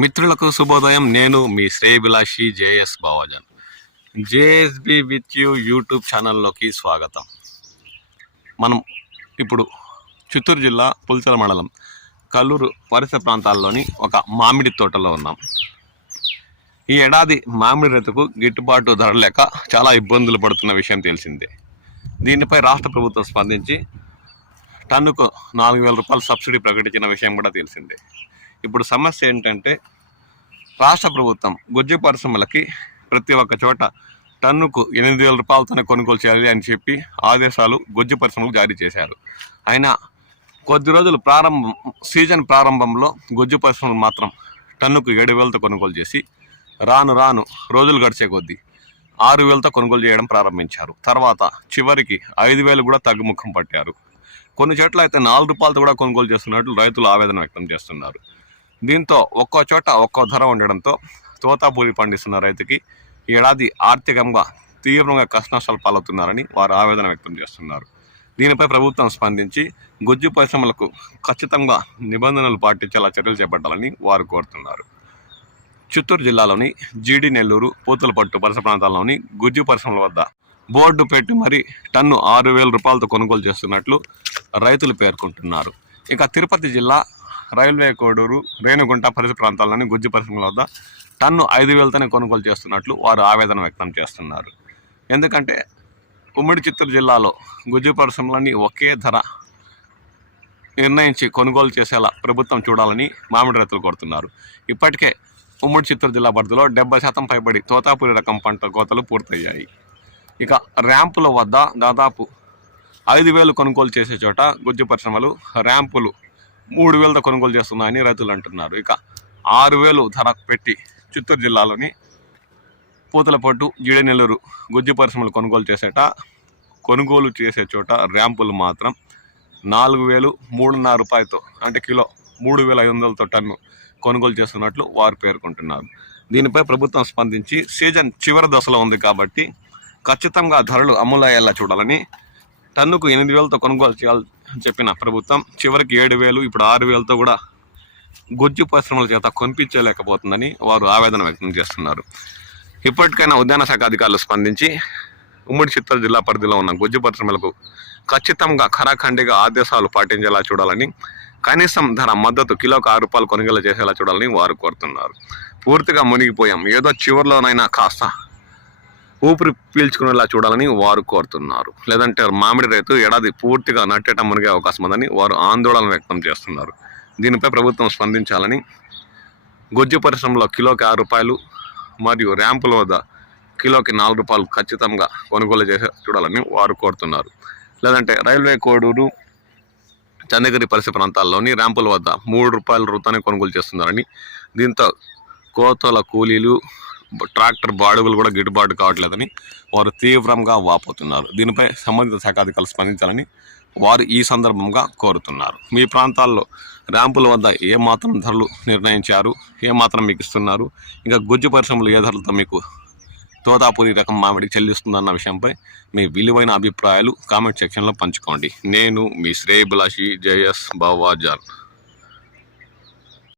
మిత్రులకు శుభోదయం. నేను మీ శ్రేయభిలాషి JS Bawajan. JSB with you YouTube ఛానల్లోకి స్వాగతం. మనం ఇప్పుడు చిత్తూరు జిల్లా పుల్చల మండలం కల్లూరు పరిసర ప్రాంతాల్లోని ఒక మామిడి తోటలో ఉన్నాం. ఈ ఏడాది మామిడి రైతుకు గిట్టుబాటు ధర లేక చాలా ఇబ్బందులు పడుతున్న విషయం తెలిసిందే. దీనిపై రాష్ట్ర ప్రభుత్వం స్పందించి టన్నుకు 4,000 రూపాయలు సబ్సిడీ ప్రకటించిన విషయం కూడా తెలిసిందే. ఇప్పుడు సమస్య ఏంటంటే రాష్ట్ర ప్రభుత్వం గుజ్జు పరిశ్రమలకి ప్రతి ఒక్క చోట టన్నుకు 8,000 రూపాయలతోనే కొనుగోలు చేయాలి అని చెప్పి ఆదేశాలు గుజ్జు పరిశ్రమలకు జారీ చేశారు. అయినా కొద్ది రోజులు సీజన్ ప్రారంభంలో గుజ్జు పరిశ్రమలు మాత్రం టన్నుకు 7,000తో కొనుగోలు చేసి రాను రాను రోజులు గడిచే కొద్దీ 6,000తో కొనుగోలు చేయడం ప్రారంభించారు. తర్వాత చివరికి 5,000 కూడా తగ్గుముఖం పట్టారు. కొన్ని చోట్ల అయితే 4 రూపాయలతో కూడా కొనుగోలు చేస్తున్నట్లు రైతులు ఆవేదన వ్యక్తం చేస్తున్నారు. దీంతో ఒక్కో చోట ఒక్కో ధర ఉండడంతో తోతాపూరి పండిస్తున్న రైతుకి ఏడాది ఆర్థికంగా తీవ్రంగా కష్టనష్టాలు పాలవుతున్నారని వారు ఆవేదన వ్యక్తం చేస్తున్నారు. దీనిపై ప్రభుత్వం స్పందించి గుజ్జు పరిశ్రమలకు ఖచ్చితంగా నిబంధనలు పాటించేలా చర్యలు చేపట్టాలని వారు కోరుతున్నారు. చిత్తూరు జిల్లాలోని జీడి నెల్లూరు పూతలపట్టు పరిసర ప్రాంతాల్లోని గుజ్జు పరిశ్రమల వద్ద బోర్డు పెట్టి మరీ టన్ను 6,000 రూపాయలతో కొనుగోలు చేస్తున్నట్లు రైతులు పేర్కొంటున్నారు. ఇక తిరుపతి జిల్లా రైల్వే కోడూరు రేణుగుంట పరిసర ప్రాంతాల్లోని గుజ్జు పరిశ్రమల వద్ద టన్ను 5,000తోనే కొనుగోలు చేస్తున్నట్లు వారు ఆవేదన వ్యక్తం చేస్తున్నారు. ఎందుకంటే ఉమ్మడి చిత్తూరు జిల్లాలో గుజ్జు పరిశ్రమలన్నీ ఒకే ధర నిర్ణయించి కొనుగోలు చేసేలా ప్రభుత్వం చూడాలని మామిడి రైతులు కోరుతున్నారు. ఇప్పటికే ఉమ్మడి చిత్తూరు జిల్లా పరిధిలో 70% పైబడి తోతాపూరి రకం పంట కోతలు పూర్తయ్యాయి. ఇక ర్యాంపుల వద్ద దాదాపు 5,000 కొనుగోలు చేసే చోట గుజ్జు పరిశ్రమలు ర్యాంపులు 3,000తో కొనుగోలు చేస్తున్నాయని రైతులు అంటున్నారు. ఇక 6,000 ధర పెట్టి చిత్తూరు జిల్లాలోని పూతలపట్టు జీడి నెల్లూరు గుజ్జు పరిశ్రమలు కొనుగోలు చేసే చోట ర్యాంపులు మాత్రం 4,000 3.5 రూపాయలతో అంటే కిలో 3,500తో టన్ను కొనుగోలు చేస్తున్నట్లు వారు పేర్కొంటున్నారు. దీనిపై ప్రభుత్వం స్పందించి సీజన్ చివరి దశలో ఉంది కాబట్టి ఖచ్చితంగా ధరలు అమలయ్యేలా చూడాలని టన్నుకు 8,000తో కొనుగోలు చేయాలని చెప్పిన ప్రభుత్వం చివరికి 7,000 ఇప్పుడు 6,000తో కూడా గుజ్జు పరిశ్రమల చేత కొనిపించలేకపోతుందని వారు ఆవేదన వ్యక్తం చేస్తున్నారు. ఇప్పటికైనా ఉద్యాన శాఖ అధికారులు స్పందించి ఉమ్మడి చిత్తూరు జిల్లా పరిధిలో ఉన్న గుజ్జు పరిశ్రమలకు ఖచ్చితంగా ఖరాఖండిగా ఆదేశాలు పాటించేలా చూడాలని, కనీసం ధర మద్దతు కిలోకి 6 రూపాయలు కొనుగోలు చేసేలా చూడాలని వారు కోరుతున్నారు. పూర్తిగా మునిగిపోయాం, ఏదో చివరిలోనైనా కాస్త ఊపిరి పీల్చుకునేలా చూడాలని వారు కోరుతున్నారు. లేదంటే మామిడి రైతు ఏడాది పూర్తిగా నట్టేట మునిగే అవకాశం ఉందని వారు ఆందోళన వ్యక్తం చేస్తున్నారు. దీనిపై ప్రభుత్వం స్పందించాలని, గుజ్జు పరిశ్రమలో కిలోకి 6 రూపాయలు మరియు ర్యాంపుల వద్ద కిలోకి 4 రూపాయలు ఖచ్చితంగా కొనుగోలు చేసే చూడాలని వారు కోరుతున్నారు. లేదంటే రైల్వే కోడూరు చంద్రగిరి పరిసర ప్రాంతాల్లోని ర్యాంపుల వద్ద 3 రూపాయల రూపాయనే కొనుగోలు చేస్తున్నారని, దీంతో కోతల కూలీలు ట్రాక్టర్ బాడుగులు కూడా గిట్టుబాటు కావట్లేదని వారు తీవ్రంగా వాపోతున్నారు. దీనిపై సంబంధిత శాఖ అధికారులు స్పందించాలని వారు ఈ సందర్భంగా కోరుతున్నారు. మీ ప్రాంతాల్లో ర్యాంపుల వద్ద ఏమాత్రం ధరలు నిర్ణయించారు, ఏమాత్రం మీకు ఇస్తున్నారు, ఇంకా గుజ్జు పరిశ్రమలు ఏ ధరలతో మీకు తోతాపూరి రకం మామిడికి చెల్లిస్తుందన్న విషయంపై మీ విలువైన అభిప్రాయాలు కామెంట్ సెక్షన్లో పంచుకోండి. నేను మీ శ్రేయభిలాషి జేఎస్ బావాజాన్.